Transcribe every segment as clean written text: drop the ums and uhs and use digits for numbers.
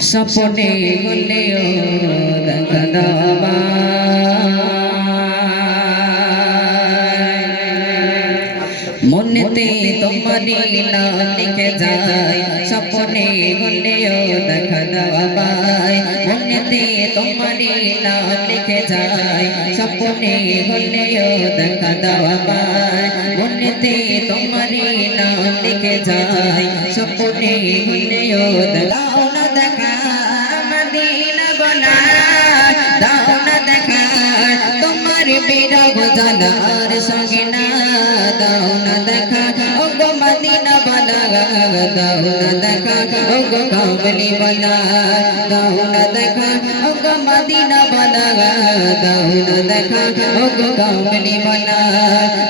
স্বপ্নে হলেও দেখা দাও মনেতে তোমারি নাম লিখে যায় স্বপ্নে হলেও দেখা দাও মনেতে তোমারি নাম লিখে যায় স্বপ্নে হলেও দেখা দাও মনেতে তোমারি নাম লিখে যায় স্বপ্নে হলেও দাও না দেখা মদিনা বলা দাও না দেখা তোমার বিরহ জানার সঙ্গে না দাও না দেখা ও গো মদিনা বলা দাও না দেখা ও গো কামলি বলা দাও না দেখা ও গো মদিনা বলা দাও না দেখা ও গো কামলি বলা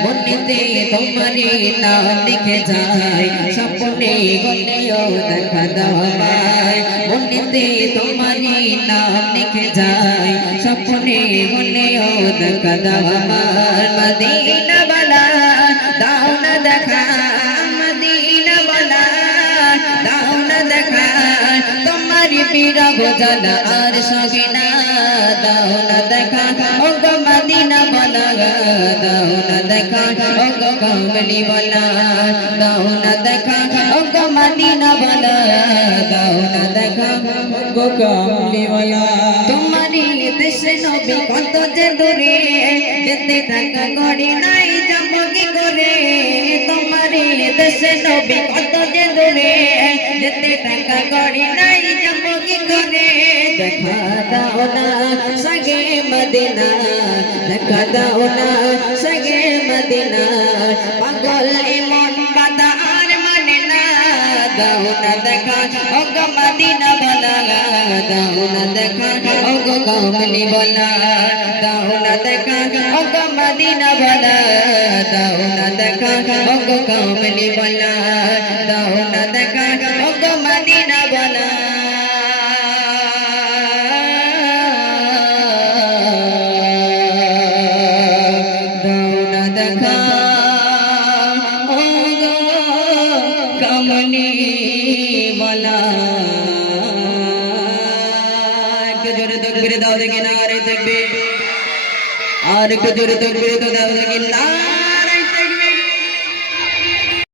মনেতে তোমারি নাম লিখে যায় স্বপ্নে হলেও দেখা দাও মনেতে তোমারি নাম লিখে যায় স্বপ্নে হলেও দেখা দাও মদিনা বলা দাও না দেখা মদিনা বলা দাও না দেখা তোমারি বিরহ জ্বালা আর সঙ্গে না দাও না দেখা ও গো মদিনা বলা দাও না দেখা ও গো কামলি বলা দাও না দেখা ও গো মদিনা বলা দাও না দেখা ও গো কামলি বলা তোমারি দেশ নবী কত যে দূরে যেতে থাকা গড়ি নাই যাবো কি করে তোমারি দেশ নবী কত যে দূরে যেতে থাকা গড়ি নাই যাবো কি করে দেখা দাও না সগে মদিনা দেখা দাও না সগে মদিনা পাগল মন বাদা আর মানে না দাও না দেখা ও গো মদিনা বলা দাও না দেখা ও গো কামলি বলা দাও না দেখা ও গো মদিনা বলা দাও না দেখা ও গো কামলি বলা দাও না দেখা ও গো মদিনা বলা দাও না দেখা ও গো কামলি বলা জোরে তকবীর দাও দেখি নারে তকবীর আর একটু জোরে তকবীর দাও দেখি না